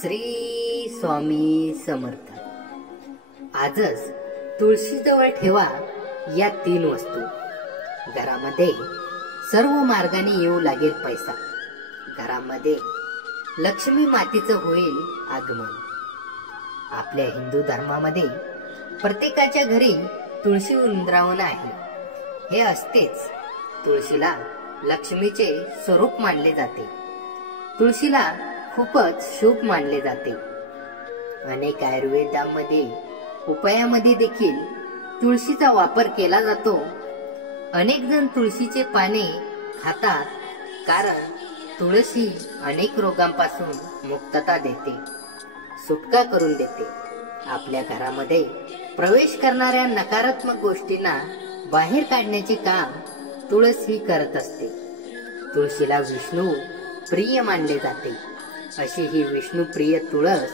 श्री स्वामी समर्थ। आजच तुळशीजवळ ठेवा या 3 वस्तू। घरामध्ये सर्व मार्गाने येऊ लागेल पैसा। घरामध्ये लक्ष्मी मातेचं होईल आगमन। आपल्या हिंदू धर्मामध्ये प्रत्येकाच्या घरी तुळशी वृंदावन आहे, हे असतेच। तुळशीला लक्ष्मीचे स्वरूप मानले जाते। तुळशीला खूपच शुभ मानले जाते। अनेक आयुर्वेदामध्ये उपायामध्ये देखील तुळशीचा वापर केला जातो। अनेक जण तुळशीचे पाने खातात, कारण तुळशी अनेक रोगांपासून मुक्तता देते, सुटका करून देते। आपल्या घरामध्ये प्रवेश करणाऱ्या नकारात्मक गोष्टींना बाहेर काढण्याचे काम तुळस ही करत असते। तुळशीला विष्णू प्रिय मानले जाते। अशी ही विष्णू प्रिय तुळस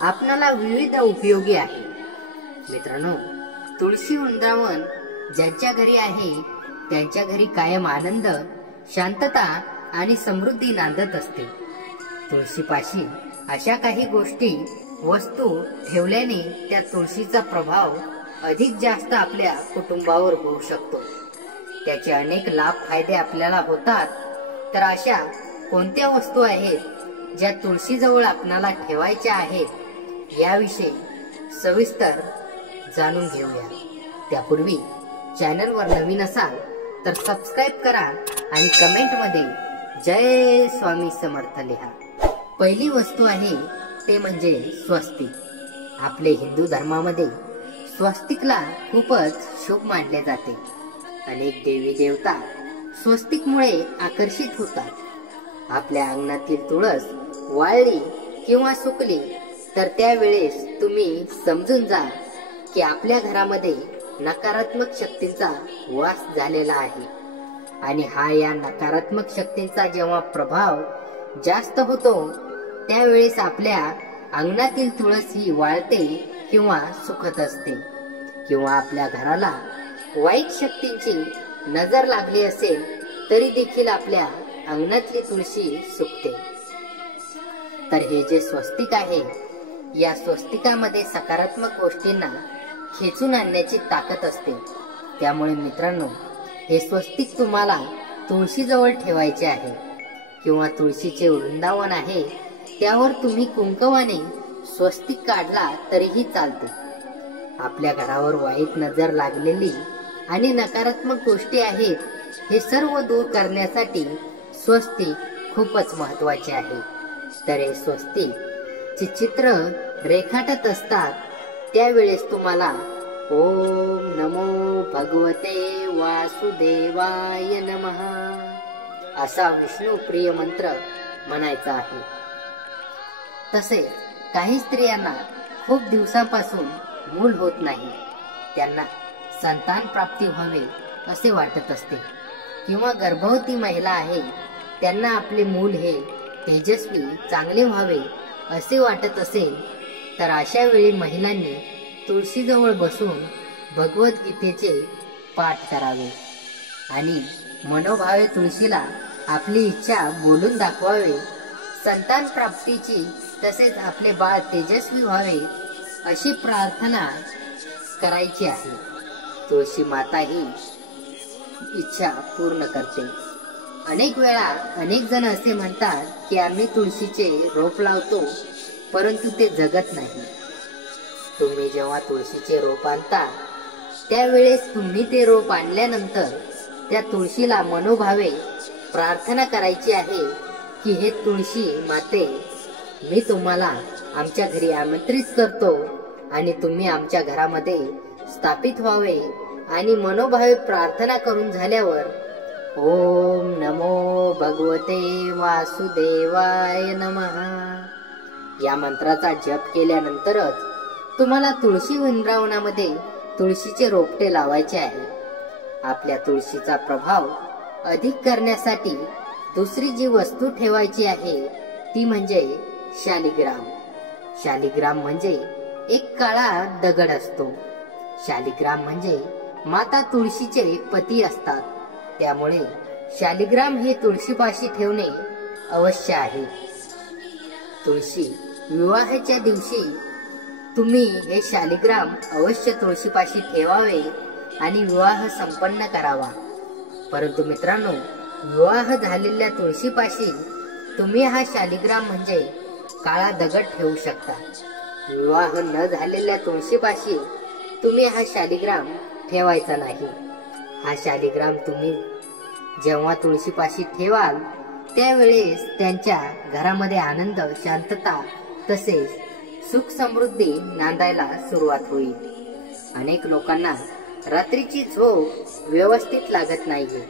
आपणाला विविध उपयोगी आहे। मित्रांनो, तुळशी वृंदावन ज्यांच्या घरी आहे त्यांच्या घरी कायम आनंद, शांतता आणि समृद्धी नांदत असते। तुळशीपाशी अशा काही गोष्टी, वस्तू ठेवल्याने त्या तुळशीचा प्रभाव अधिक जास्त आपल्या कुटुंबावर होऊ शकतो। त्याचे अनेक लाभ फायदे आपल्याला होतात। तर अशा कोणत्या वस्तू आहेत ज्या तुळशीजवळ आपणाला ठेवायच्या आहेत, याविषयी सविस्तर जाणून घेऊया। त्यापूर्वी चॅनलवर नवीन असाल तर सबस्क्राइब करा आणि कमेंट मध्ये जय स्वामी समर्थ लिहा। पहिली वस्तू आहे ते म्हणजे स्वस्तिक। आपले हिंदू धर्मामध्ये स्वस्तिकला खूपच शुभ मानले जाते। अनेक देवी देवता स्वस्तिकमुळे आकर्षित होतात। आपल्या अंगणातील तुळस वाळली किंवा सुकली तर त्यावेळेस तुम्ही समजून जा की आपल्या घरामध्ये नकारात्मक शक्तींचा वास झालेला आहे। आणि या नकारात्मक शक्तींचा जेव्हा प्रभाव जास्त होतो त्यावेळेस आपल्या अंगणातील तुळस ही वाळते किंवा सुकत असते। किंवा आपल्या घराला वाईट शक्तींची नजर लागली असेल तरी देखील आपल्या अंगणातली तुळशी सुकते। तर हे जे स्वस्तिक आहे, या स्वस्तिकामध्ये सकारात्मक गोष्टींना खेचून आणण्याची ताकद असते। त्यामुळे मित्रांनो, हे स्वस्तिक तुम्हाला तुळशीजवळ ठेवायचे आहे। किंवा तुळशीचे वृंदावन आहे त्यावर तुम्ही कुंकवाने स्वस्तिक काढला तरीही चालते। आपल्या घरावर वाईट नजर लागलेली आणि नकारात्मक गोष्टी आहेत, हे सर्व दूर करण्यासाठी स्वस्तिक खूपच महत्वाचे आहे। तर हे स्वस्तिक चे चित्र रेखाटत असतात त्यावेळेस तुम्हाला ओम नमो भगवते वासुदेवाय नमः असा विष्णू प्रिय मंत्र म्हणायचा आहे। तसेच काही स्त्रियांना खूप दिवसांपासून मूल होत नाही, त्यांना संतान प्राप्ती व्हावे असे वाटत असते। किंवा गर्भवती महिला आहे, त्यांना आपले मूल हे तेजस्वी चांगले व्हावे असे वाटत असेल तर अशा वेळी महिलांनी तुळशीजवळ बसून भगवद्गीतेचे पाठ करावे आणि मनोभावे तुळशीला आपली इच्छा बोलून दाखवावे। संतान प्राप्तीची तसेच आपले बाळ तेजस्वी व्हावे अशी प्रार्थना करायची आहे। तुळशी माता ही इच्छा पूर्ण करते। अनेक वेळा अनेक जण असे म्हणतात की आम्ही तुळशीचे रोप लावतो परंतु ते जगत नाही। तुम्ही जेव्हा तुळशीचे रोप आणता त्यावेळेस तुम्ही ते रोप आणल्यानंतर त्या तुळशीला मनोभावे प्रार्थना करायची आहे की हे तुळशी माते, मी तुम्हाला आमच्या घरी आमंत्रित करतो आणि तुम्ही आमच्या घरामध्ये स्थापित व्हावे। आणि मनोभावे प्रार्थना करून झाल्यावर ओम नमो भगवते वासुदेवाय नमः या मंत्राचा जप केल्यानंतरच तुम्हाला तुळशी वृंदावनामध्ये तुळशीचे रोपटे लावायचे आहे। आपल्या तुळशीचा प्रभाव अधिक करण्यासाठी दुसरी जी वस्तू ठेवायची आहे ती म्हणजे शालिग्राम। शालिग्राम म्हणजे एक काळा दगड असतो। शालिग्राम म्हणजे माता तुळशीचे पती असतात। त्यामुळे शालिग्राम हे तुळशीपाशी ठेवणे अवश्य आहे। तुळशी विवाहाच्या दिवशी तुम्ही हे शालिग्राम अवश्य तुळशीपाशी ठेवावे आणि विवाह संपन्न करावा. परंतु मित्रांनो, विवाह झालेल्या तुळशीपाशी तुम्ही हा शालिग्राम म्हणजे काळा दगड ठेवू शकता. विवाह न झालेल्या तुळशीपाशी तुम्ही हा शालिग्राम ठेवायचा नाही. हा शालिग्राम तुम्ही जेव्हा तुळशीपाशी ठेवाल त्यावेळेस त्यांच्या घरामध्ये आनंद, शांतता तसेच सुख समृद्धी नांदायला सुरुवात होईल. अनेक लोकांना रात्रीची झोप व्यवस्थित लागत नाहीये,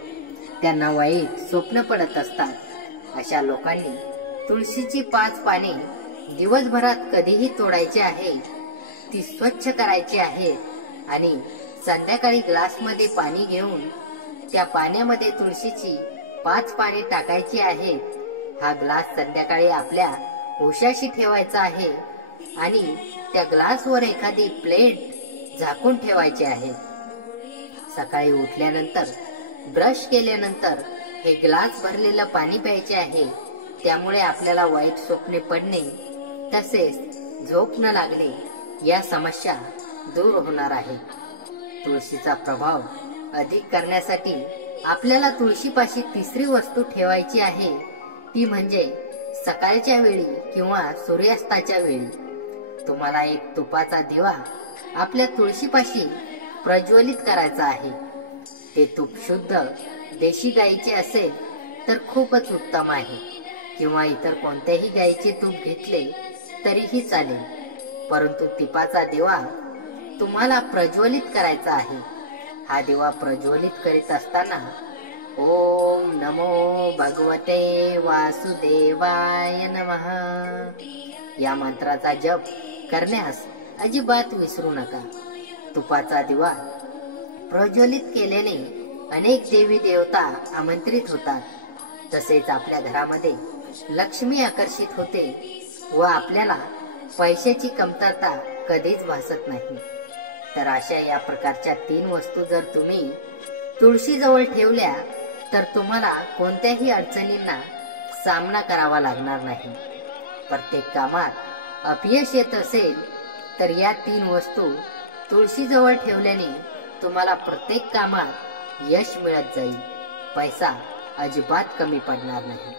त्यांना वाईट स्वप्न पडत असतात. अशा लोकांनी तुळशीची 5 पाने दिवसभरात कधीही तोडायची आहे, ती स्वच्छ करायची आहे आणि संध्याकाळी ग्लासमध्ये पाणी घेऊन त्या पाण्यामध्ये तुळशीची 5 पाने टाकायची आहेत. हा ग्लास संध्याकाळी आपल्या उशाशी ठेवायचा आहे आणि त्या ग्लासवर एखादी प्लेट झाकून ठेवायची आहे. सकाळी उठल्यानंतर ब्रश केल्यानंतर हे ग्लास भरलेलं पाणी प्यायचे आहे. त्यामुळे आपल्याला वाईट स्वप्ने पडणे तसेच झोप न लागणे या समस्या दूर होणार आहेत. तुळशीचा प्रभाव अधिक करण्यासाठी आपल्याला तुळशीपाशी 3री वस्तू ठेवायची आहे, ती म्हणजे सकाळच्या वेळी किंवा सूर्यास्ताच्या वेळी तुम्हाला एक तुपाचा दिवा आपल्या तुळशीपाशी प्रज्वलित करायचा आहे. ते तूप शुद्ध देशी गाईचे असेल तर खूपच उत्तम आहे, किंवा इतर कोणत्याही गाईचे तूप घेतले तरीही चालेल. परंतु तुपाचा दिवा तुम्हाला प्रज्वलित करायचा आहे. हा दिवा प्रज्वलित करीत असताना ओम नमो भगवते वासुदेवाय नमः या मंत्राचा जप करण्यास अजिबात विसरू नका. तुपाचा दिवा प्रज्वलित केल्याने अनेक देवी देवता आमंत्रित होतात. तसेच आपल्या घरामध्ये लक्ष्मी आकर्षित होते व आपल्याला पैशाची कमतरता कधीच भासत नाही. तर अशा या प्रकारच्या 3 वस्तू जर तुम्ही तुळशीजवळ ठेवल्या तर तुम्हाला कोणत्याही अडचणींना सामना करावा लागणार नाही. प्रत्येक कामात अपयश येत असेल तर या 3 वस्तू तुळशीजवळ ठेवल्याने तुम्हाला प्रत्येक कामात यश मिळत जाईल. पैसा अजिबात कमी पडणार नाही.